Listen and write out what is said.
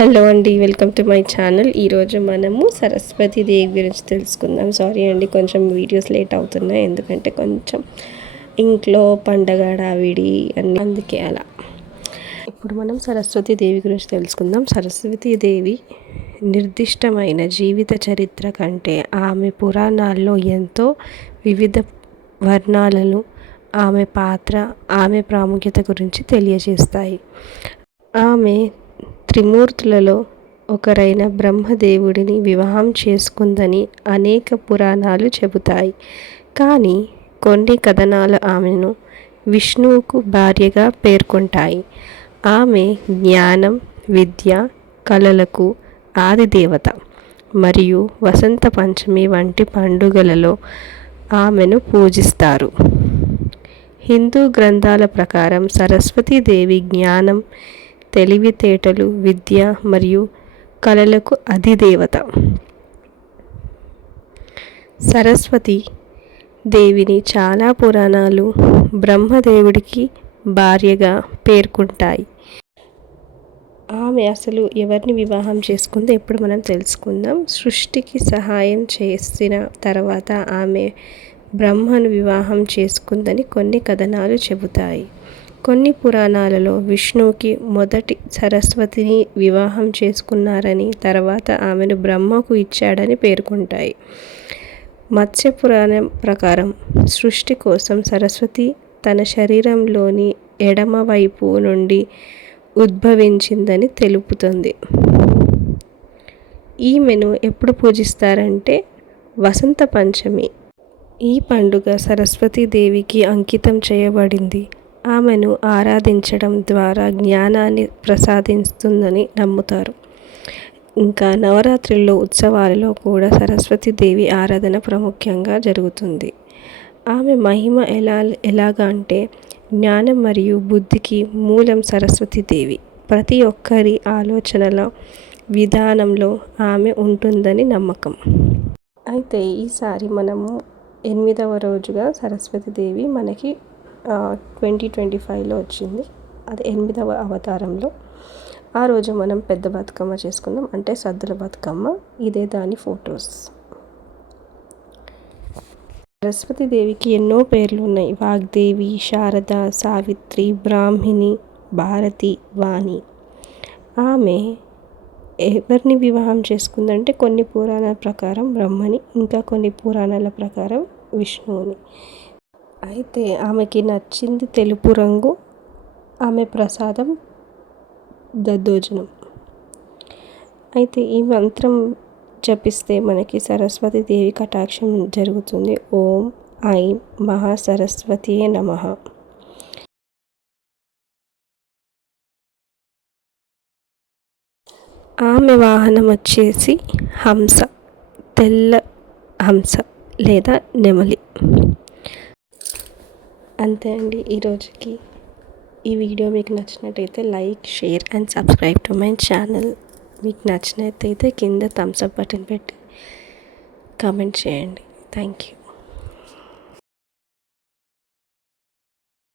Hello అండి, welcome to my channel. ఈరోజు మనము సరస్వతి దేవి గురించి తెలుసుకుందాం. సారీ అండి, కొంచెం వీడియోస్ లేట్ అవుతున్నాయి, ఎందుకంటే కొంచెం ఇంట్లో పండగ హడావిడి అన్నీ, అందుకే అలా. ఇప్పుడు మనం సరస్వతి దేవి గురించి తెలుసుకుందాం. సరస్వతి దేవి నిర్దిష్టమైన జీవిత చరిత్ర కంటే ఆమె పురాణాల్లో ఎంతో వివిధ వర్ణాలను, ఆమె పాత్ర, ఆమె ప్రాముఖ్యత గురించి తెలియజేస్తాయి. ఆమె త్రిమూర్తులలో ఒకరైన బ్రహ్మదేవుడిని వివాహం చేసుకుందని అనేక పురాణాలు చెబుతాయి. కానీ కొన్ని కథనాలు ఆమెను విష్ణువుకు భార్యగా పేర్కొంటాయి. ఆమె జ్ఞానం, విద్య, కళలకు ఆదిదేవత మరియు వసంత పంచమి వంటి పండుగలలో ఆమెను పూజిస్తారు. హిందూ గ్రంథాల ప్రకారం సరస్వతీదేవి జ్ఞానం, తెలివితేటలు, విద్య మరియు కళలకు అధిదేవత. సరస్వతి దేవిని చాలా పురాణాలు బ్రహ్మదేవుడికి భార్యగా పేర్కొంటాయి. ఆమె అసలు ఎవరిని వివాహం చేసుకుందో ఇప్పుడు మనం తెలుసుకుందాం. సృష్టికి సహాయం చేసిన తర్వాత ఆమె బ్రహ్మను వివాహం చేసుకుందని కొన్ని కథనాలు చెబుతాయి. కొన్ని పురాణాలలో విష్ణువుకి మొదటి సరస్వతిని వివాహం చేసుకున్నారని, తర్వాత ఆమెను బ్రహ్మకు ఇచ్చాడని పేర్కొంటాయి. మత్స్య పురాణం ప్రకారం సృష్టి కోసం సరస్వతి తన శరీరంలోని ఎడమ వైపు నుండి ఉద్భవించిందని తెలుపుతుంది. ఈమెను ఎప్పుడు పూజిస్తారంటే వసంత పంచమి. ఈ పండుగ సరస్వతీదేవికి అంకితం చేయబడింది. ఆమెను ఆరాధించడం ద్వారా జ్ఞానాన్ని ప్రసాదిస్తుందని నమ్ముతారు. ఇంకా నవరాత్రుల్లో ఉత్సవాలలో కూడా సరస్వతీదేవి ఆరాధన ప్రాముఖ్యంగా జరుగుతుంది. ఆమె మహిమ ఎలాగా అంటే జ్ఞానం మరియు బుద్ధికి మూలం సరస్వతీదేవి. ప్రతి ఒక్కరి ఆలోచనల విధానంలో ఆమె ఉంటుందని నమ్మకం. అయితే ఈసారి మనము 8వ రోజుగా సరస్వతీదేవి మనకి 2025లో వచ్చింది. అది 8వ అవతారంలో. ఆ రోజు మనం పెద్ద బతుకమ్మ చేసుకున్నాం, అంటే సద్దుల బతుకమ్మ. ఇదే దాని ఫొటోస్. సరస్వతీదేవికి ఎన్నో పేర్లు ఉన్నాయి. వాగ్దేవి, శారద, సావిత్రి, బ్రాహ్మిణి, భారతి, వాణి. ఆమె ఎవరిని వివాహం చేసుకుందంటే కొన్ని పురాణాల ప్రకారం బ్రహ్మని, ఇంకా కొన్ని పురాణాల ప్రకారం విష్ణువుని. అయితే ఆమెకి నచ్చింది తెలుపు రంగు. ఆమె ప్రసాదం దద్దోజనం. అయితే ఈ మంత్రం జపిస్తే మనకి సరస్వతీదేవి కటాక్షం జరుగుతుంది. ఓం ఐం మహాసరస్వతియే నమః. ఆమె వాహనం వచ్చేసి హంస, తెల్ల హంస లేదా నెమలి. అంతే అండి ఈరోజుకి. ఈ వీడియో మీకు నచ్చినట్టయితే like, share and subscribe to my channel. మీకు నచ్చినట్టయితే కింద థమ్స్ అప్ బటన్ పెట్టి కామెంట్ చేయండి. Thank you.